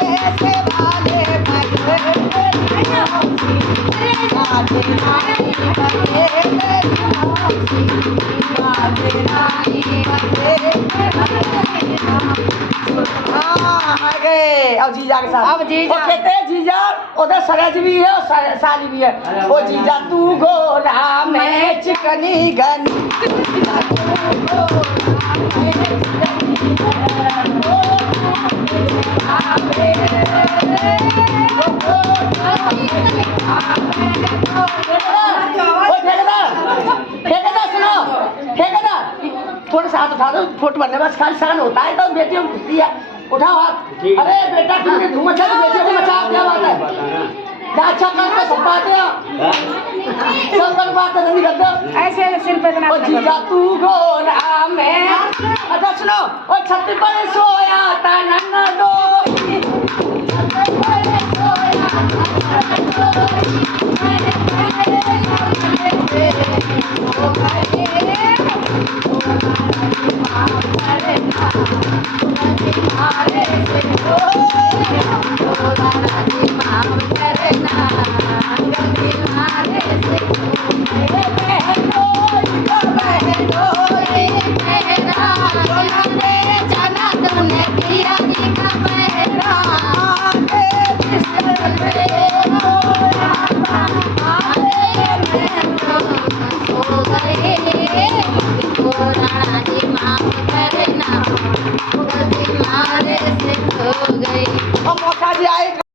पैसे वाले बने राधे रानी बने राधे रानी बने अब जीजा के साथ अब जीजा। वो कहते हैं जीजा उधर सरज भी है और साली भी है वो जीजा तू गोरा मैं चिकनी गनी जीजा तू गोरा मैं चिकनी सुनो ठेकेदार थोड़ा सा हाथ उठा दो फोटो बनने बस खाली सान होता है तो बेटियों को घुसती है उठाओ हाथ अरे बेटा तुमने धूम मचा तो बेटियों को मचा क्या बात है अच्छा काम तो सब बात है सब बात है नहीं करते ऐसे सिर पे बना ओ जीजा तू गोरा मैं अच्छा सुनो ओ छत पर सोया था नन्ना दो